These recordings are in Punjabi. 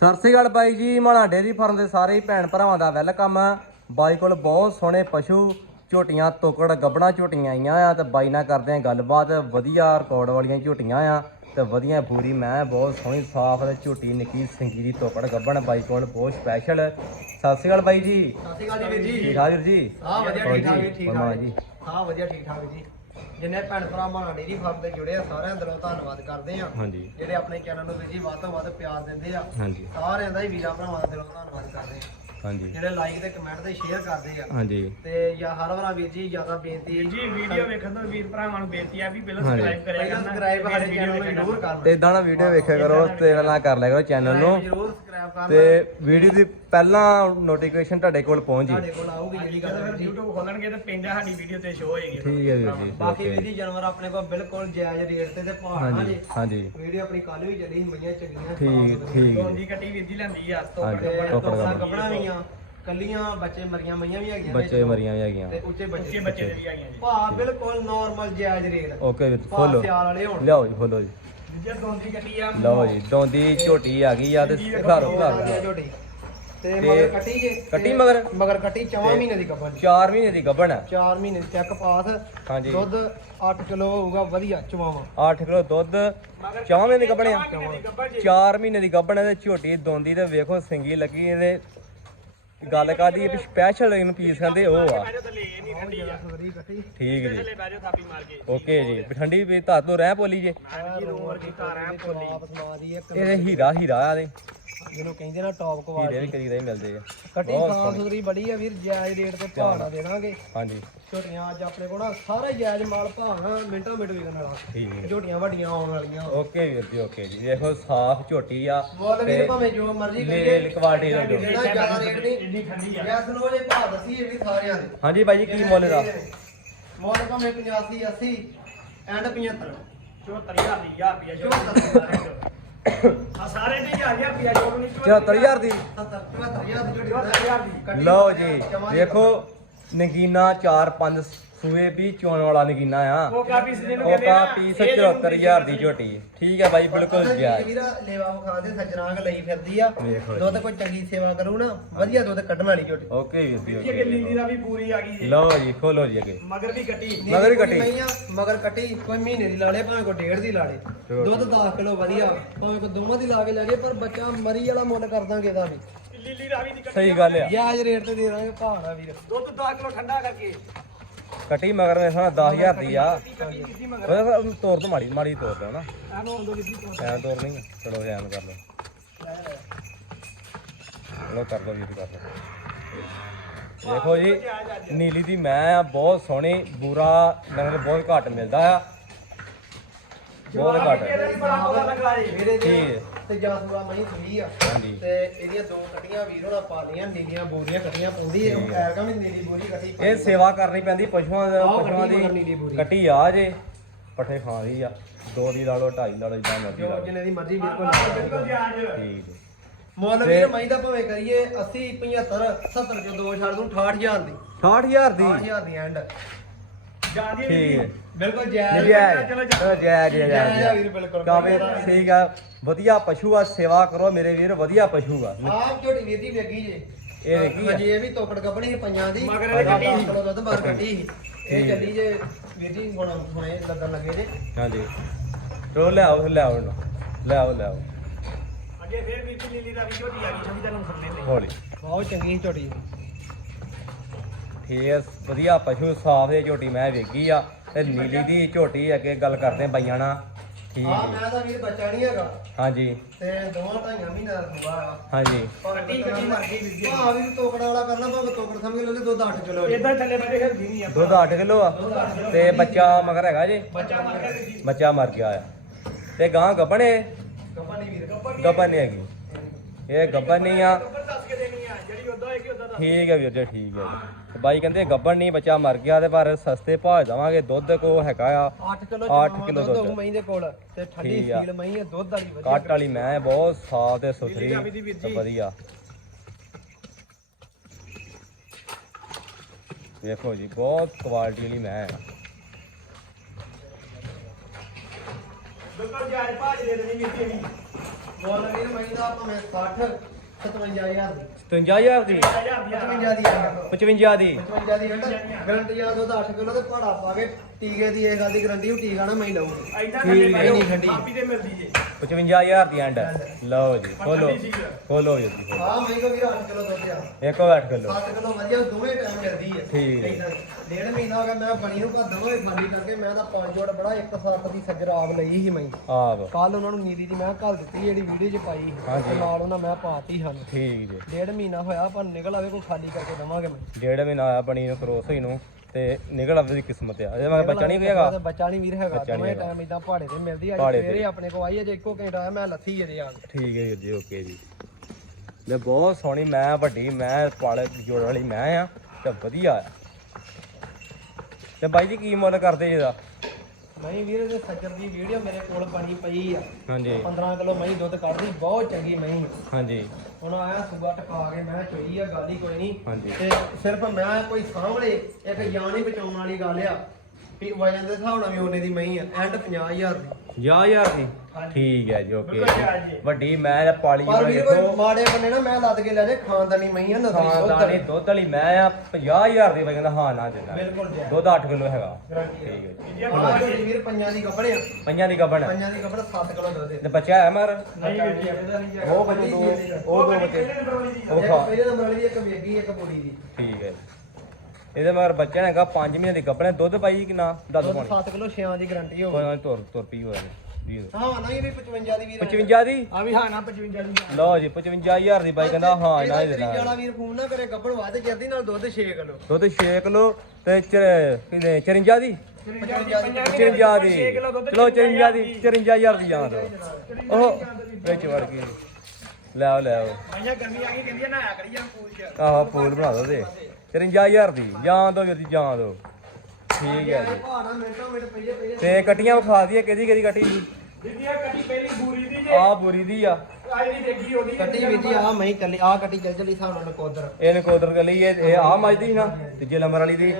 ਸਤਿ ਸ੍ਰੀ ਅਕਾਲ ਬਾਈ ਜੀ ਮਾਣਾ ਡੇਰੀ ਫਾਰਮ ਦੇ ਸਾਰੇ ਹੀ ਭੈਣ ਭਰਾਵਾਂ ਦਾ ਵੈਲਕਮ। ਆ ਬਾਈ ਕੋਲ ਬਹੁਤ ਸੋਹਣੇ ਪਸ਼ੂ ਝੋਟੀਆਂ ਤੋਕੜ ਗੱਬਣਾ ਝੋਟੀਆਂ ਆਈਆਂ ਆ ਤੇ ਬਾਈ ਨਾਲ ਕਰਦੇ ਆ ਗੱਲਬਾਤ। ਵਧੀਆ ਰਿਕਾਰਡ ਵਾਲੀਆਂ ਝੋਟੀਆਂ ਆ ਤੇ ਵਧੀਆ ਪੂਰੀ ਮੈਂ ਬਹੁਤ ਸੋਹਣੀ ਸਾਫ਼ ਤੇ ਝੋਟੀ ਨਿੱਕੀ ਸਿੰਗੀ ਦੀ ਤੋਕੜ ਗੱਬਣ ਬਾਈ ਕੋਲ ਬਹੁਤ ਸਪੈਸ਼ਲ ਸਤਿ ਸ੍ਰੀ ਅਕਾਲ ਬਾਈ ਜੀ। ਸਤਿ ਸ਼੍ਰੀ ਅਕਾਲ ਜੀ ਵੀਰ ਠੀਕ ਜੀ ਠਾਕ ਵੀਰ ਜੀ? ਹਾਂ ਵਧੀਆ ਠੀਕ ਠਾਕ ਜੀ, ਜੀ ਠੀਕ ਠਾਕ ਹਾਂ ਵਧੀਆ ਠੀਕ ਠਾਕ ਜੀ। ਜਿੰਨੇ ਭੈਣ ਭਰਾ ਮਾਣਾ ਡੇਰੀ ਫਾਰਮ ਤੇ ਜੁੜੇ ਆ ਸਾਰਿਆਂ ਦਿਲੋਂ ਧੰਨਵਾਦ ਕਰਦੇ ਆ। ਹਾਂਜੀ। ਜਿਹੜੇ ਆਪਣੇ ਚੈਨਲ ਨੂੰ ਵੀਰ ਜੀ ਵੱਧ ਤੋਂ ਵੱਧ ਪਿਆਰ ਦਿੰਦੇ ਆ ਹਾਂਜੀ। ਸਾਰਿਆਂ ਦਾ ਹੀ ਵੀਰਾਂ ਭਰਾਵਾਂ ਦਾ ਦਿਲੋਂ ਧੰਨਵਾਦ ਕਰਦੇ ਆ। ਹਾਂਜੀ। ਜਿਹੜੇ ਲਾਈਕ ਤੇ ਕਮੈਂਟ ਤੇ ਸ਼ੇਅਰ ਕਰਦੇ ਆ। ਹਾਂਜੀ। ਤੇ ਜਾਂ ਹਰ ਵਾਰ ਵੀਰ ਜੀ ਜ਼ਿਆਦਾ ਬੇਨਤੀ ਹੈ ਜੀ ਵੀਡੀਓ ਵੇਖਣ ਤੋਂ ਵੀਰ ਭਰਾਵਾਂ ਨੂੰ ਬੇਨਤੀ ਆ ਵੀ ਪਹਿਲਾਂ। ਸਬਸਕ੍ਰਾਈਬ ਕਰਿਆ ਪਹਿਲਾਂ ਕਰਨਾ ਸਬਸਕ੍ਰਾਈਬ ਸਾਡੇ ਚੈਨਲ ਨੂੰ ਜ਼ਰੂਰ ਦੇਖਣਾ। ਕਰਨਾ ਤੇ ਇਦਾਂ ਨਾ ਵੀਡੀਓ ਵੇਖਿਆ ਕਰੋ ਤੇ ਨਾਲ ਕਰ ਲਿਆ ਕਰੋ ਚੈਨਲ ਨੂੰ। ਜ਼ਰੂਰ ਸਬਸਕ੍ਰਾਈਬ ਕਰਨਾ ਤੇ ਵੀਡੀਓ ਦੀ ਪਹਿਲਾਂ ਨੋਟੀਫਿਕੇਸ਼ਨ ਤੁਹਾਡੇ ਕੋਲ ਪਹੁੰਚ ਜੀ। ਤੁਹਾਡੇ ਕੋਲ ਆਊਗੀ ਜਿਹੜੀ ਜਦੋਂ ਗੱਲ ਫਿਰ ਜੀ YouTube ਖੋਲਣਗੇ ਤੇ ਪੈਂਦਾ ਸਾਡੀ ਵੀਡੀਓ ਤੇ ਸ਼ੋ ਹੋਏਗੀ। ਠੀਕ ਹੈ ਵੀਰ ਜੀ ਬਾਕੀ ਓਕੇ। ਵੀਰ ਜੀ ਜਾਨਵਰ ਆਪਣੇ ਕੋਲ ਬਿਲਕੁਲ ਜਾਇਜ਼ ਰੇਟ ਤੇ ਤੇ ਭਾਅ ਹਾਂਜੀ ਜੀ ਹਾਂਜੀ। ਵੀਡੀਓ ਆਪਣੀ ਕੱਲ ਵੀ ਚੱਲੀ ਸੀ ਮਈਆਂ ਚੰਗੀਆਂ ਠੀਕ ਠੀਕ। ਦੋਂਦੀ ਜੀ ਕੱਟੀ ਵੀਰ ਜੀ ਲੈਂਦੀ ਆ। ਤੇ ਵੀ ਆ। ਕੱਲੀਆਂ ਬੱਚੇ ਮਰੀਆਂ ਮਈਆਂ ਵੀ ਹੈਗੀਆਂ ਬੱਚੇ ਵਿੱਚ। ਮਰੀਆਂ ਵੀ ਹੈਗੀਆਂ। ਤੇ ਉੱਚੇ ਬੱਚੇ ਬੱਚੇ ਬੱਚੇ ਦੇ ਵੀ ਆਈਆਂ ਜੀ। ਭਾਅ ਬਿਲਕੁਲ ਨਾਰਮਲ ਜਾਇਜ਼ ਰੇਟ ਓਕੇ ਵੀਰ ਭਾਅ ਖੋਲੋ। ਸਿਆਲ ਵਾਲੇ ਹੋਣ। ਲਿਆਓ ਜੀ ਖੋਲੋ ਜੀ। ਜੇ ਦੋਂਦੀ ਕੱਟੀ ਆ ਲਓ ਜੀ ਦੋਂਦੀ ਝੋਟੀ ਆ ਗਈ ਆ ਤੇ ਘਰੋਂ। ਘਰ ਝੋਟੀ। ਤੇ ਤੇ ਮਗਰ ਕੱਟੀ ਜੇ ਕੱਟੀ ਮਗਰ? ਮਗਰ ਕੱਟੀ 4 ਮਹੀਨੇ ਦੀ ਗੱਭਣ। 4 ਮਹੀਨੇ ਦੀ ਗੱਭਣ ਹੈ 4 ਮਹੀਨੇ ਦੀ ਚੈੱਕ ਪਾਸ ਹਾਂਜੀ। ਦੁੱਧ 8 ਕਿਲੋ ਹੋਊਗਾ ਵਧੀਆ ਚਵਾਵਾ। 8 ਕਿਲੋ ਦੁੱਧ 4 ਮਹੀਨੇ ਦੀ ਗੱਭਣ ਆ? ਮਹੀਨੇ ਦੀ ਗੱਭਣ ਜੀ। 4 ਮਹੀਨੇ ਦੀ ਗੱਭਣ ਹੈ ਤੇ ਝੋਟੀ ਦੋਂਦੀ ਤੇ ਵੇਖੋ ਸਿੰਗੀ ਲੱਗੀ ਇਹਦੇ। ਗੱਲ ਕਾਦੀ ਵੀ ਸਪੈਸ਼ਲ ਇਹਨੂੰ ਪੀਸ ਕਹਿੰਦੇ ਉਹ ਆ। ਬਾਜੋ ਥੱਲੇ ਇਹ ਨਹੀਂ ਠੰਡੀ ਆ ਸਵਰੀ ਕੱਟੀ ਠੀਕ ਜੀ ਓਕੇ ਜੀ। ਠੰਡੀ ਵੀ ਧਾਤ ਤੋਂ ਰਹਿ ਪੋਲੀ। ਜੇ ਇਹਦੇ ਹੀਰਾ ਹੀਰਾ ਜਿਹਨੂੰ ਕਹਿੰਦੇ ਨਾ ਟੌਪ ਹੀਰੇ ਕੁਆਲਿਟੀ ਵੀ ਕਦੀ ਕਦੀ ਮਿਲਦੇ ਆ। ਕੱਟੀ ਬਹੁਤ ਸਾਫ਼ ਸੁਥਰੀ ਬੜੀ ਆ ਵੀਰ ਜਾਇਜ਼ ਰੇਟ ਤੇ ਭਾਣਾ ਦੇਣਾਗੇ ਹਾਂਜੀ। ਝੋਟੀਆਂ ਅੱਜ ਆਪਣੇ ਕੋਲ ਨਾ ਸਾਰਾ ਜਾਇਜ਼ ਮਾਲ ਭਾਣਾ ਮਿੰਟਾਂ ਮਿੰਟ ਵਿਕਣ ਵਾਲਾ ਠੀਕ ਹੈ। ਝੋਟੀਆਂ ਵੱਡੀਆਂ ਆਉਣ ਵਾਲੀਆਂ। ਓਕੇ ਵੀਰ ਜੀ ਓਕੇ ਜੀ। ਦੇਖੋ ਸਾਫ਼ ਝੋਟੀ ਆ ਮੁੱਲ ਵੀਰ ਭਾਵੇਂ ਜੋ ਮਰਜ਼ੀ ਲੈ ਕਰੀਏ ਕੁਆਲਿਟੀ ਦਾ ਜੋ ਜਿਹੜਾ ਜ਼ਿਆਦਾ ਰੇਟ ਨਹੀਂ ਇੰਨੀ ਠੰਡੀ ਆ ਯਸ ਨੋ ਜੇ ਭਾਅ ਦਸੀਏ ਵੀ ਸਾਰਿਆਂ ਦੇ। ਹਾਂਜੀ ਭਾਈ ਜੀ ਕੀ ਮੁੱਲ ਦਾ ਮੁੱਲ ਭਾਵੇਂ 85 80 ਐਂਡ 75 74000 ਦੀ 1000 ਰੁਪਿਆ ਜੋ ਆ ਸਾਰੇ ਦੀ 1000 ਰੁਪਿਆ ਜੋ ਨਹੀਂ 74000 ਦੀ 70 75000 ਦੀ। ਝੋਟੀ 74000 ਦੀ। ਕੱਟੀ ਲਓ ਜੀ ਦੇਖੋ ਨਗੀਨਾ 4-5 ਸੂਏ ਵੀ ਚੋਣ ਵਾਲਾ ਨਗੀਨਾ ਆ। ਉਹ ਕਾਪੀ ਜਿਹਨੂੰ ਕਹਿੰਦੇ ਆ ਪੀਸ ਇਹ ਜਿਹਨੂੰ 74000 ਦੀ ਝੋਟੀ। ਠੀਕ ਹੈ ਬਾਈ ਬਿਲਕੁਲ ਜਾਇਜ਼। ਵੀਰਾ ਲੇਵਾ ਵਿਖਾ ਦੇ ਸੱਜਣਾਂਗ ਲਈ ਫਿਰਦੀ ਆ। ਵੇਖੋ ਜੀ। ਦੁੱਧ ਕੋਈ ਚੰਗੀ ਸੇਵਾ ਕਰੂ ਨਾ ਵਧੀਆ ਦੁੱਧ ਕੱਢਣ ਵਾਲੀ ਝੋਟੀ। ਓਕੇ ਵੀਰ ਜੀ ਇਹ okay, ਲੀਲੀ ਦਾ ਵੀ ਪੂਰੀ ਆ ਗਈ ਜੀ ਲਓ ਜੀ ਖੋਲੋ ਜੀ ਅੱਗੇ। ਮਗਰ ਵੀ ਕੱਟੀ। ਮਗਰ ਹੀ ਕੱਟੀ। ਮਈਆਂ ਮਗਰ ਕੱਟੀ ਕੋਈ ਮਹੀਨੇ ਦੀ ਲਾ ਲੇ ਭਾਵੇਂ ਕੋਈ ਡੇਢ ਦੀ ਲਾ ਲੇ। ਚਲੋ। ਦੁੱਧ 10 ਕਿਲੋ ਵਧੀਆ ਭਾਵੇਂ ਕੋਈ ਦੋਵਾਂ ਦੀ ਲਾ ਕੇ ਲੈ ਜੇ ਪਰ ਬੱਚਾ ਮਰੀ ਵਾਲਾ ਮੁੱਲ ਕਰ ਦਾਂਗੇ ਇਹਦਾ ਵੀ। ਲੀਲੀ ਰਾਵੀ ਦੀ ਕੱਟੀ ਸਹੀ ਗੱਲ ਆ। ਰੇਟ ਤੇ ਦੇ ਦਾਂਗੇ ਭਾਣਾ ਵੀਰ। ਦੁੱਧ 10 ਕਿਲੋ ਠੰਡਾ ਕਰਕੇ। ਕੱਟੀ ਮਗਰ ਮੇਰੇ ਸਾਹ 10000 ਦੀ ਆ। ਉਹਦੇ ਤੋਰ ਤੋਂ ਮਾੜੀ ਮਾੜੀ ਤੋਰ ਦੋ ਨਾ ਐਂ ਤੋਰ ਨਹੀਂ ਚਲੋ ਐਂ ਕਰ ਲਓ। ਚਲੋ ਕਰ ਲਓ ਵੀਰ ਕਰ ਲਓ। ਦੇਖੋ ਜੀ ਨੀਲੀ ਦੀ ਮੈਂ ਆ ਬਹੁਤ ਸੋਹਣੀ ਬੂਰਾ ਮਤਲਬ ਬਹੁਤ ਘੱਟ ਮਿਲਦਾ ਆ। ਬਹੁਤ ਘੱਟ। ਠੀਕ ਹੈ। ਤੇ ਜਾਸੂਆ ਮਹੀਂ ਸੁਈ ਆ। ਹਾਂਜੀ। ਤੇ ਇਹਦੀਆਂ ਦੋ ਕੱਟੀਆਂ ਵੀਰ ਹੋਣਾ ਪਾ ਲਈਆਂ ਨੀਲੀਆਂ ਬੋਰੀਆਂ ਕੱਟੀਆਂ ਪਾਉਂਦੀ ਇਹ ਠੀਕ ਹੈ। ਐਰਕਾ ਵੀ ਨੀਲੀ ਬੋਰੀ ਕੱਟੀ ਇਹ ਸੇਵਾ ਕਰਨੀ ਪੈਂਦੀ ਪਸ਼ੂਆਂ ਦੇ ਆਹ ਪਸ਼ੂਆਂ ਕੱਟੀ ਮਗਰ ਨੀਲੀ ਦੀ ਬੋਰੀ। ਕੱਟੀ ਆ ਜੇ ਪੱਠੇ ਖਾਂ ਦੀ ਆ। ਦੋ ਦੀ ਲਾ ਲਓ ਢਾਈ ਲਾ ਲਓ ਜਿੱਦਾਂ ਮਰਜ਼ੀ ਲਾ ਜੋ ਲਓ। ਜਿੰਨੇ ਦੀ ਮਰਜ਼ੀ ਵੀਰ ਬਿਲਕੁਲ ਕੋਲ ਬਿਲਕੁਲ ਜਾਜ ਠੀਕ ਹੈ ਮੁੱਲ ਤੇ- ਵੀਰ ਮਹੀਂ ਦਾ ਭਾਵੇਂ ਕਰੀਏ 80 75 70 ਚੋਂ ਦੋ ਛੱਡ ਦੂੰ 68000 ਦੀ। 68000 ਦੀ? 68000 ਦੀ ਐਂਡ ਜਾਂਦੀ ਠੀਕ ਹੈ। ਬਿਲਕੁਲ ਜਾਇਜ਼ ਜੈ ਚਲੋ ਜੈ। ਜੈ ਜੈ ਜਾਇਜ਼ ਆ ਵੀਰ ਜੈ ਬਿਲਕੁਲ ਕਾਵੇ ਠੀਕ ਆ ਵਧੀਆ ਪਸ਼ੂ ਆ ਸੇਵਾ ਕਰੋ ਮੇਰੇ ਵੀਰ ਵਧੀਆ ਪਸ਼ੂ ਆ। ਆਹ ਝੋਟੀ ਵੀਰ ਦੀ ਵੇਗੀ ਜੇ। ਇਹ ਵੇਖੀ ਆ? ਹਾਂਜੀ ਇਹ ਵੀ ਤੋਕੜ ਕੱਪਣੀ ਸੀ ਪੰਜਾਂ ਦੀ। ਮਗਰ ਇਹਦੇ ਕੱਟੀ ਸੀ। ਕਿਲੋ ਦੁੱਧ ਬਾਹਰ ਕੱਟੀ ਸੀ। ਠੀਕ ਇਹ ਹੈ। ਚੱਲੀ ਜੇ ਵੀਰ ਜੀ ਹੁਣ ਹੁਣੇ ਲੱਗਣ ਲੱਗੇ ਜੇ। ਹਾਂਜੀ। ਚਲੋ ਲਿਆਓ ਫਿਰ ਲਿਆਓ ਇਹਨੂੰ। ਲਿਆਓ ਲਿਆਓ। ਅੱਗੇ ਫੇਰ ਵੀ ਲੀਲੀ ਰਾਵੀ ਝੋਟੀ ਆ ਗਈ ਛਵੀ ਤੁਹਾਨੂੰ ਖੜਨੇ ਤੇ ਹੌਲੀ। ਬਹੁਤ ਚੰਗੀ ਝੋਟੀ। ਠੀਕ ਹੈ ਵਧੀਆ ਪਸ਼ੂ ਸਾਫ਼ ਦੇ ਝੋਟੀ ਮੈਂ ਵੇਖੀ ਆ ਤੇ ਨੀਲੀ ਦੀ ਝੋਟੀ ਅੱਗੇ ਗੱਲ ਕਰਦੇ ਆ ਬਾਈਆਂ ਨਾਲ। ਠੀਕ ਹੈ। ਮੈਂ ਤਾਂ ਵੀਰ ਬੱਚਾ ਨਹੀਂ ਹੈਗਾ। ਹਾਂਜੀ। ਤੇ ਦੋਵਾਂ ਢਾਈਆਂ ਮਹੀਨਿਆਂ ਦਾ ਆ। ਹਾਂਜੀ। ਕੱਟੀ ਕੱਟੀ ਮਰ ਗਈ ਵੀਰ ਜੀ। ਹਾਂ ਵੀਰ ਤੋਕੜ ਵਾਲਾ ਕਰਨਾ ਭਾਵੇਂ ਤੋਕੜ ਸਮਝ ਲਓ ਦੁੱਧ 8 ਕਿਲੋ ਜੀ। ਇਦਾਂ ਥੱਲੇ ਬੈਠੇ ਹਿਲਦੀ ਨਹੀਂ ਆ ਦੁੱਧ 8 ਕਿਲੋ ਆ। ਤੇ ਬੱਚਾ ਮਗਰ ਹੈਗਾ ਜੀ? ਬੱਚਾ ਮਰ ਗਿਆ ਸੀ ਬੱਚਾ ਮਰ ਗਿਆ ਆ। ਤੇ ਗਾਂ ਗੱਬਣੇ ਕੱਪਣੀ ਵੀਰ। ਗੱਬਨ ਨਹੀਂ ਹੈਗੀ। ਇਹ ਨਹੀਂ ਆ। ਠੀਕ ਹੈ ਵੀਰ ਜੀ ਠੀਕ ਹੈ ਜੀ ਤੇ ਬਾਈ ਕਹਿੰਦੇ ਗੱਬਨ ਨਹੀਂ ਬੱਚਾ ਮਰ ਗਿਆ ਤੇ ਪਰ ਸਸਤੇ ਭਾਅ ਦਵਾਂਗੇ ਦੁੱਧ ਕੋ ਹੈਗਾ ਆ 8 ਕਿਲੋ ਅੱਠ ਕਿਲੋ ਦੁੱਧ। ਦੁੱਧ ਮਹੀਂ ਦੇ ਕੋਲ ਤੇ ਠੰਡੀ ਠੀਕ ਆ। ਮਹੀਂ ਹੈ ਦੁੱਧ ਵਾਲੀ ਵਧੀਆ ਕੱਟ ਵਾਲੀ ਮੈਂ ਬਹੁਤ ਸਾਫ਼ ਤੇ ਸੁਥਰੀ ਦੀ ਤੇ। ਵਧੀਆ ਵੇਖੋ ਜੀ ਬਹੁਤ ਕੁਆਲਿਟੀ ਵਾਲੀ ਮੈਂ ਬਿਲਕੁਲ ਜਾਇਜ਼ ਭਾਜ ਦੇ ਦੇਣੀ ਮਿੱਟੀ ਨਹੀਂ ਮੁੱਲ ਵੀਰ ਮਹੀਨਾ ਆਪਾਂ ਮੈਂ 60 57000 ਦੀ 57000 ਦੀ। 50000 ਦੀ 55 ਦੀ। 55 ਦੀ 55 ਦੀ ਗਰੰਟੀ ਵਾਲਾ ਦੁੱਧ 8 ਕਿਲੋ ਤੇ ਭਾੜਾ ਪਾ ਕੇ ਟੀਕੇ ਦੀ ਇਹ ਗੱਲ ਦੀ ਗਰੰਟੀ ਉਹ ਟੀਕਾ ਨਾ ਮੈਂ ਹੀ ਲਊਗੀ। ਐਦਾਂ ਠੀਕ ਖੰਡੀ ਹੈ, ਨਹੀਂ ਖੰਡੀ। ਆਪੀ ਤੇ ਮਿਲਦੀ ਜੇ। 55000 ਦੀ ਐਂਡ ਲਓ ਜੀ ਖੋਲੋ। ਖੋਲੋ ਜੀ ਖੋਲੋ। ਹਾਂ ਮੈਂ ਕੋ ਵੀਰ 8 ਕਿਲੋ ਦੁੱਧ ਆ। ਇੱਕੋ 8 ਕਿਲੋ। 7 ਕਿਲੋ ਵਧੀਆ ਦੋਵੇਂ ਟਾਈਮ ਮਿਲਦੀ ਹੈ ਠੀਕ ਹੈ। ਏਦਾਂ। ਡੇਢ ਮਹੀਨਾ ਹੋ ਗਿਆ ਮੈਂ ਬਣੀ ਨੂੰ ਭੱਦਾਂ ਹੋਏ ਖਾਲੀ ਕਰਕੇ ਮੈਂ ਤਾਂ ਪੰਜ ਜੋੜ ਬੜਾ ਇੱਕ ਸੱਤ ਦੀ ਸੱਜਰ ਆਪ ਲਈ ਸੀ ਮੈਂ। ਆਪ। ਕੱਲ ਉਹਨਾਂ ਨੂੰ ਨੀਲੀ ਦੀ ਮੈਂ ਘੱਲ ਦਿੱਤੀ ਜਿਹੜੀ ਵੀਡੀਓ 'ਚ ਪਾਈ ਸੀ। ਹਾਂਜੀ। ਨਾਲ ਉਹਨਾਂ ਮੈਂ ਪਾਤੀ ਹਨ ਠੀਕ ਜੀ। ਡੇਢ ਮਹੀਨਾ ਹੋਇਆ ਪਰ ਨਿਕਲ ਆਵੇ ਕੋਈ ਖਾਲੀ ਕਰਕੇ ਦਵਾਂਗੇ ਮੈਂ। ਜਿਹੜੇ ਵੀ ਨਾ ਬਣੀ ਨੂੰ ਕਰੋਸ ਹੋਈ ਨੂੰ ਤੇ ਨਿਕਲ ਆਵੇ ਦੀ ਕਿਸਮਤ ਆ। ਇਹਦੇ ਮਗਰ ਬੱਚਾ ਨਹੀਂ ਕੋਈ ਹੈਗਾ? ਬੱਚਾ ਨਹੀਂ ਵੀਰ ਹੈਗਾ ਦੋਵੇਂ। ਟਾਈਮ ਇਦਾਂ ਪਹਾੜੇ ਤੇ ਮਿਲਦੀ ਅੱਜ ਪਹਾੜੇ ਤੇ। ਸਵੇਰੇ ਆਪਣੇ ਕੋ ਆਈ ਅਜੇ ਇੱਕੋ ਘੰਟਾ ਆਇਆ ਮੈਂ ਲੱਥੀ ਆ ਕੇ ਠੀਕ ਹੈ ਜੀ ਓਕੇ ਜੀ। ਲੈ ਬਹੁਤ ਸੋਹਣੀ ਮੈਂ ਵੱਡੀ ਮੈਂ ਪਾਲੇ ਜੋੜ ਵਾਲੀ ਮੈਂ ਆ ਤੇ ਵਧੀਆ ਆ। ਤੇ ਬਾਈ ਜੀ ਕੀ ਮੁੱਲ ਕਰਦੇ ਇਹਦਾ? ਨਹੀਂ ਵੀਰ ਦੇ ਸੱਜਰ ਦੀ ਵੀਡੀਓ ਮੇਰੇ ਕੋਲ ਬਣੀ ਪਈ ਆ। ਹਾਂਜੀ। 15 ਕਿਲੋ ਮਹੀਂ ਦੁੱਧ ਕੱਢਦੀ ਬਹੁਤ ਚੰਗੀ ਮਹੀਂ। ਹਾਂਜੀ। ਹੁਣ ਆਇਆ ਸੁਬਾ ਟਕਾ ਕੇ ਮੈਂ ਚੋਈ ਆ ਗੱਲ ਹੀ ਕੋਈ ਨਹੀਂ। ਤੇ ਸਿਰਫ ਮੈਂ ਕੋਈ ਸਾਹਮਣੇ ਇੱਕ ਜਾਨ ਹੀ ਬਚਾਉਣ ਵਾਲੀ ਗੱਲ ਆ। ਵੀ ਵਜਨ ਦੇ ਹਿਸਾਬ ਨਾਲ ਵੀ ਉਹਨੇ ਦੀ ਮਹੀਂ ਆ ਐਂਡ 50000 ਦੀ। ਯਾ ਯਾਰ ਦੀ? ਠੀਕ ਹੈ ਜੀ ਓਕੇ। ਵੱਡੀ ਮੈਂ ਤੇ ਪਾਲੀ ਪਰ ਵੀਰ ਦੇਖੋ। ਕੋਈ ਮਾੜੇ ਬੰਨੇ ਨਾ ਮੈਂ ਲੱਦ ਕੇ ਲੈ ਜੇ ਖਾਨਦਾਨੀ ਮਹੀਂ ਆ ਨਸਲੀ ਖਾਨਦਾਨੀ ਦੁੱਧ ਦੁੱਧ ਵਾਲੀ ਮੈਂ ਆ 50000 ਦੀ ਬਾਈ ਕਹਿੰਦਾ ਹਾਂ ਨਾ ਦਿੰਦਾ। ਬਿਲਕੁਲ ਜੀ। ਦੁੱਧ 8 ਕਿਲੋ ਹੈਗਾ। ਠੀਕ ਹੈ ਜੀ। ਜਿਹੜੀ ਵੀਰ ਪੰਜਾਂ ਦੀ ਆ। ਪੰਜਾਂ ਦੀ ਗੱਬਣ ਪੰਜਾਂ ਦੀ ਕੱਪੜੇ 7 ਕਿਲੋ ਦੁੱਧ ਦੇ। ਤੇ ਬੱਚਾ ਹੈ ਮਰ? ਨਹੀਂ ਵੀਰ ਜੀ ਉਹ ਬੱਚੇ ਦੋ ਉਹ ਦੋ ਬੱਚੇ। ਉਹ ਇੱਕ ਖਾ ਪਹਿਲੇ ਨੰਬਰ ਵਾਲੀ ਦੀ ਇੱਕ ਵੇਗੀ ਇੱਕ ਬੋੜੀ ਦੀ। ਠੀਕ ਹੈ ਇਹਦੇ ਮਗਰ ਬੱਚਾ ਨੇ ਹੈਗਾ 5 ਮਹੀਨੇ ਦੀ ਗੱਬਣ ਦੁੱਧ ਪਾਈ ਕਿ ਨਾ? ਦੱਸ ਦੁੱਧ ਪਾਣੀ। 7 ਕਿਲੋ 6 ਦੀ ਗਰੰਟੀ ਹੋਵੇ ਕੋਈ ਨਾ ਤੁਰ ਤੁਰ ਪੀ ਹੋਇਆ ਜੀ ਹਾਂ ਨਹੀਂ ਵੀ 55 ਦੀ ਵੀਰ 55 ਦੀ? ਆ ਵੀ ਹਾਂ ਨਾ 55 ਦੀ ਲਓ ਜੀ 55000 ਦੀ ਬਾਈ ਕਹਿੰਦਾ ਹਾਂ ਨਾ ਇਹਦਾ ਵਾਲਾ ਵੀਰ ਫੋਨ ਨਾ ਕਰੇ ਗੱਬੜ ਵਾਦ ਜਰਦੀ ਨਾਲ ਦੁੱਧ 6 ਕਿਲੋ। ਦੁੱਧ 6 ਕਿਲੋ ਤੇ ਚਰ- ਕਿੰਨੇ 54 ਦੀ? 54 ਦੀ। ਚਲੋ 54 ਦੀ 54000 ਦੀ ਜਾਨ ਦੋ ਉਹ ਵਿੱਚ ਵੜ ਗਈ। ਲੈ ਆਓ ਲੈ ਆਓ। ਆਈਆਂ ਗਰਮੀ ਆ ਗਈ ਕਹਿੰਦੀ ਨਾ ਆਇਆ ਕਰੀਏ ਪੂਲ ਚ। ਆਹ ਪੂਲ ਬਣਾ ਦੋ ਤੇ 54000 ਦੀ ਜਾਨ ਦੋ ਵੀਰ ਜੀ ਜਾਨ ਦੋ ਠੀਕ ਹੈ ਜੀ। ਭਾਣਾ ਮਿੰਟੋ ਮਿੰਟ ਪਈਏ ਪਈਏ ਤੇ ਕਟੀਆਂ ਵਿਖਾ ਦਈਏ ਕਿਹਦੀ ਕਿਹਦੀ ਕਟੀ ਦੀਦੀ ਆ ਕੱਟੀ ਪਹਿਲੀ ਬੂਰੀ ਦੀ ਜੇ ਬੁਰੀ ਆ। ਆਈ ਨਹੀਂ ਦੇਖੀ ਉਹਦੀ ਕੱਟੀ ਵੀਰ ਜੀ ਆ ਮੈਂ ਕੱਲੀ ਆ ਕੱਟੀ ਚੱਲ ਚਲੀ ਨਾਲ ਨਕੋਦਰ। ਇਹ ਨਕੋਦਰ ਕਲੀ ਇਹ ਇਹ ਆਹ ਮੱਝ ਦੀ ਨਾ ਤੀਜੇ ਨੰਬਰ ਵਾਲੀ ਦੀ।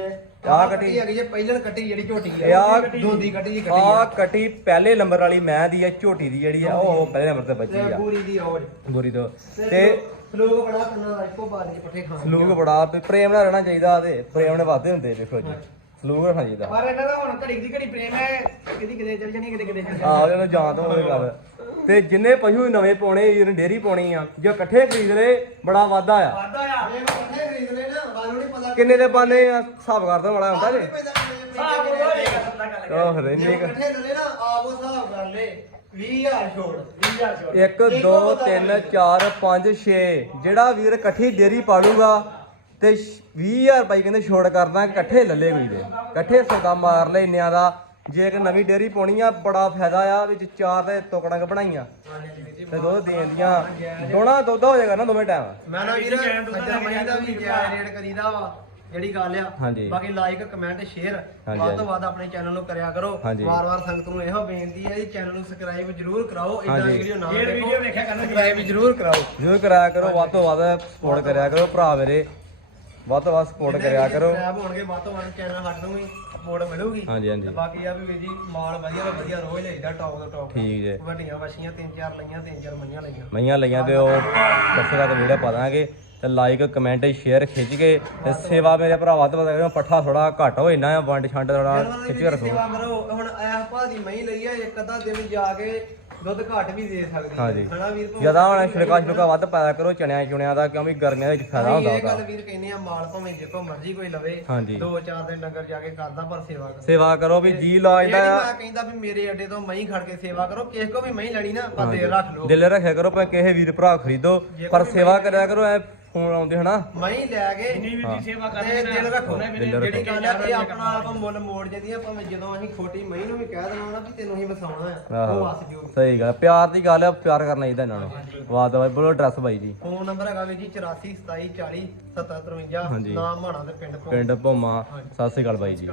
ਆਹ ਕਟੀ। ਹੈਗੀ ਜੇ ਪਹਿਲਣ ਕੱਟੀ ਜਿਹੜੀ ਝੋਟੀ ਆ। ਆਹ ਦੋਂਦੀ ਕੱਟੀ ਦੀ ਕੱਟੀ ਆਹ ਕਟੀ ਪਹਿਲੇ ਨੰਬਰ ਵਾਲੀ ਮੈਂ ਦੀ ਆ ਝੋਟੀ ਦੀ ਜਿਹੜੀ ਆ ਉਹ ਪਹਿਲੇ ਨੰਬਰ ਤੇ ਬੱਚੀ ਆ। ਪੂਰੀ ਦੀ ਔਰ ਬੁਰੀ ਤੋਂ। ਤੇ ਲੋਕ ਬੜਾ ਕੰਨਾਂ ਦਾ ਇੱਕੋ ਬਾਦ ਚ ਪੱਠੇ ਖਾਣ ਸਲੂਕ ਬੜਾ ਵੀ ਪ੍ਰੇਮ ਨਾਲ ਰਹਿਣਾ ਚਾਹੀਦਾ ਤੇ ਪ੍ਰੇਮ ਨਾਲ ਵਾਦੇ ਹੁੰਦੇ ਵੇਖੋ ਜੀ। ਸਲੂਕ ਰੱਖਣਾ ਚਾਹੀਦਾ। ਪਰ ਇਹਨਾਂ ਦਾ ਹੁਣ ਘੜੀ ਦੀ ਘੜੀ ਪ੍ਰੇਮ ਹੈ ਕਿਤੇ ਕਿਤੇ ਚੱਲ ਜਾਣੀ ਕਿਤੇ ਕਿਤੇ ਚੱਲ ਜਾਣੀ। ਆਹ ਉਹਨੂੰ ਜਾਣ ਤੋਂ ਹੋਈ ਗੱਲ। ਤੇ ਜਿੰਨੇ ਪਸ਼ੂ ਨਵੇਂ ਪਾਉਣੇ ਇਹਨੇ ਡੇਰੀ ਪਾਉਣੀ ਆ ਜੇ ਇਕੱਠੇ ਖਰੀਦ ਲਏ ਬੜਾ ਵਾਧਾ ਆ। ਵਾਦਾ ਆ। ਜੇ ਮੈਂ ਪੱਠੇ ਖਰੀਦ ਲੈ ਨਾ ਸਾਨੂੰ ਨਹੀਂ ਪਤਾ ਕਿੰਨੇ ਦੇ ਬਾਨੇ ਆ? ਹਿਸਾਬ ਕਰਦਾ ਵਾਲਾ ਹੁੰਦਾ ਨਹੀਂ ਜੀ ਪੈਂਦਾ ਸਾਹ ਬੋਲੋ ਇਹ ਗੱਲ ਦਾ ਗੱਲ ਉਹ ਜੇ ਰਹਿੰਦੇ ਇਕੱਠੇ ਲੈ ਨਾ ਆਪ ਉਹ ਹਿਸਾਬ ਕਰ ਲੈ 20000 ਛੋੜ 20000 ਛੋੜ। 1 2 3 4 5 6 ਜਿਹੜਾ ਵੀਰ ਇਕੱਠੀ ਡੇਰੀ ਪਾਲੂਗਾ ਤੇ 20000 ਰੁਪਏ ਕਹਿੰਦੇ ਛੋੜ ਕਰਦਾ ਇਕੱਠੇ ਲੱਲੇ ਕੋਈ ਦੇ ਇਕੱਠੇ ਸੌਦਾ ਮਾਰ ਲੈ ਇੰਨਿਆਂ ਦਾ। ਜੇ ਇੱਕ ਨਵੀਂ ਡੇਰੀ ਪਾਉਣੀ ਆ ਬੜਾ ਫਾਇਦਾ ਆ ਵਿੱਚ ਚਾਰ ਤੇ ਟੁਕੜਾਂ ਬਣਾਈਆਂ ਤੇ ਦੁੱਧ ਦੇਣ ਦੀਆਂ। ਦੋਣਾ ਦੁੱਧ ਹੋ ਜਾਏਗਾ ਨਾ ਦੋਵੇਂ ਟਾਈਮ। ਮੈਂ ਨਾ ਵੀਰ ਸੱਜਣ ਮਣੀ ਦਾ ਵੀ ਰੇਟ ਕਰੀਦਾ ਵਾ। ਜਿਹੜੀ ਗੱਲ ਆ ਹਾਂਜੀ। ਬਾਕੀ ਲਾਈਕ ਕਮੈਂਟ ਸ਼ੇਅਰ ਹਾਂਜੀ, ਵੱਧ ਤੋਂ ਵੱਧ ਆਪਣੇ ਚੈਨਲ ਨੂੰ ਕਰਿਆ ਕਰੋ। ਹਾਂਜੀ। ਵਾਰ-ਵਾਰ ਸੰਗਤ ਨੂੰ ਇਹੋ ਬੇਨਤੀ ਹੈ ਜੀ ਚੈਨਲ ਨੂੰ ਸਬਸਕ੍ਰਾਈਬ ਜਰੂਰ ਕਰਾਓ ਇਦਾਂ ਹਾਂਜੀ। ਵੀਡੀਓ ਨਾ ਦੇਖੋ ਵੀਡੀਓ ਵੇਖਿਆ ਕਰਨਾ ਸਬਸਕ੍ਰਾਈਬ ਜਰੂਰ ਕਰਾਓ। ਜ਼ਰੂਰ ਕਰਾਇਆ ਕਰੋ ਵੱਧ ਤੋਂ ਵੱਧ ਸਪੋਰਟ ਕਰਿਆ ਕਰੋ ਭਰਾ ਮੇਰੇ। ਵੱਧ ਤੋਂ ਵੱਧ ਸਪੋਰਟ ਕਰਿਆ ਕਰੋ। ਸਬਸਕ੍ਰਾਈਬ ਹੋਣਗੇ ਵੱਧ ਤੋਂ ਵੱਧ ਚੈਨਲ ਸਾਡੇ ਨੂੰ ਵੀ ਸਪੋਰਟ ਮਿਲੂਗੀ। ਹਾਂਜੀ ਹਾਂਜੀ। ਤੇ ਬਾਕੀ ਆ ਵੀ ਵੀਰ ਜੀ ਮਾਲ ਵਧੀਆ ਤੋਂ ਵਧੀਆ ਰੋਜ਼ ਲਈਦਾ ਟੌਪ ਤੋਂ ਟੌਪ ਠੀਕ ਜੇ। ਵੱਡੀਆਂ ਵਛੀਆਂ ਤਿੰਨ ਚਾਰ ਲਈਆਂ ਤਿੰਨ ਚਾਰ ਮਈਆਂ ਲਈਆਂ। ਮਈਆਂ ਲਈਆਂ ਤੇ ਉਹ ਦੱਸੇ ਦਾ ਵੀਡੀਓ ਪਾ ਦਾਂਗੇ। ਤੇ ਲਾਈਕ ਕਮੈਂਟ ਸ਼ੇਅਰ ਖਿੱਚ ਕੇ ਤੇ ਸੇਵਾ ਮੇਰੇ ਭਰਾ ਵੱਧ ਵੱਧ ਕਰਿਓ ਪੱਠਾ ਥੋੜਾ ਘੱਟ ਹੋ ਇੰਨਾ ਆ ਵੰਡ ਛੰਡ ਥੋੜਾ ਖਿੱਚ ਦੀ ਕੇ ਰੱਖੋ। ਸੇਵਾ ਕਰੋ ਹੁਣ ਐ ਭਾਦੀ ਮਹੀਂ ਲਈ ਆ ਇੱਕ ਅੱਧਾ ਦਿਨ ਜਾ ਕੇ ਦੁੱਧ ਘੱਟ ਵੀ ਦੇ ਸਕਦੀ ਹੈ ਹਾਂਜੀ। ਹਨਾ ਵੀਰ ਭਾਵੇਂ ਜ਼ਿਆਦਾ ਹੁਣ ਛਿੜਕਾ ਛਿੜਕਾ ਵੱਧ ਪਾਇਆ ਕਰੋ ਚਣਿਆਂ ਚੁਣਿਆਂ ਦਾ ਕਿਉਂਕਿ ਗਰਮੀਆਂ ਵਿੱਚ ਫਾਇਦਾ ਹੁੰਦਾ ਇਹ ਗੱਲ ਵੀਰ ਕਹਿੰਦੇ ਆ ਮਾਲ ਭਾਵੇਂ ਜਿੱਕੋ ਮਰਜ਼ੀ ਕੋਈ ਲਵੇ ਦੋ ਚਾਰ ਦਿਨ ਡੰਗਰ ਜਾ ਕੇ ਕਰਦਾ ਪਰ ਸੇਵਾ ਕਰੋ। ਸੇਵਾ ਕਰੋ ਵੀ ਜੀ ਲਾ ਇਹ ਨੀ ਜਾਂਦਾ ਮੈਂ ਕਹਿੰਦਾ ਵੀ ਮੇਰੇ ਅੱਡੇ ਤੋਂ ਮਹੀਂ ਖੜ ਕੇ ਸੇਵਾ ਕਰੋ ਕਿਸੇ ਕੋ ਵੀ ਮਹੀਂ ਲੈਣੀ ਨਾ ਪਰ ਦੇ ਰੱਖ ਲਓ। ਦਿਲ ਰੱਖਿਆ ਕਰੋ ਭਾਵੇਂ ਕਿਸੇ ਵੀਰ ਭਰਾ ਖਰੀਦੋ ਪਰ ਸੇਵਾ ਕਰਿਆ ਕਰੋ ਐ ਫੋਨ ਆਉਂਦੇ ਹਨਾ? ਮਹੀਂ ਲੈ ਕੇ ਜਿੰਨੀ ਵੀ ਦੀ ਸੇਵਾ ਤੇ ਕਰਦੇ ਦਿਲ ਰੱਖੋ। ਜਿਹੜੀ ਗੱਲ ਆ ਇਹ ਆਪਣਾ ਆਪ ਮੁੱਲ ਮੋੜ ਜਾਂਦੀ ਆ ਭਾਵੇਂ ਜਦੋਂ ਅਸੀਂ ਖੋਟੀ ਮਹੀਂ ਨੂੰ ਵੀ ਕਹਿ ਦੇਣਾ ਨਾ ਵੀ ਤੈਨੂੰ ਹੀ ਵਸਾਉਣਾ ਆ ਉਹ ਵਸ ਜਿਓ ਸਹੀ ਗੱਲ ਪਿਆਰ ਦੀ ਗੱਲ ਆ ਪਿਆਰ ਕਰਨਾ ਚਾਹੀਦਾ ਇਹਨਾਂ ਨੂੰ। ਵਾਹ ਬਾਈ ਬੋਲੋ ਐਡਰੈਸ ਬਾਈ ਜੀ। ਫੋਨ ਨੰਬਰ ਹੈਗਾ ਵੀਰ ਜੀ 84 27 40 77 53 ਹਾਂਜੀ। ਨਾਮ ਮਾਣਾ ਤੇ ਪਿੰਡ। ਪਿੰਡ ਭੋਮਾ। ਸਤਿ ਸ੍ਰੀ ਅਕਾਲ ਬਾਈ ਜੀ।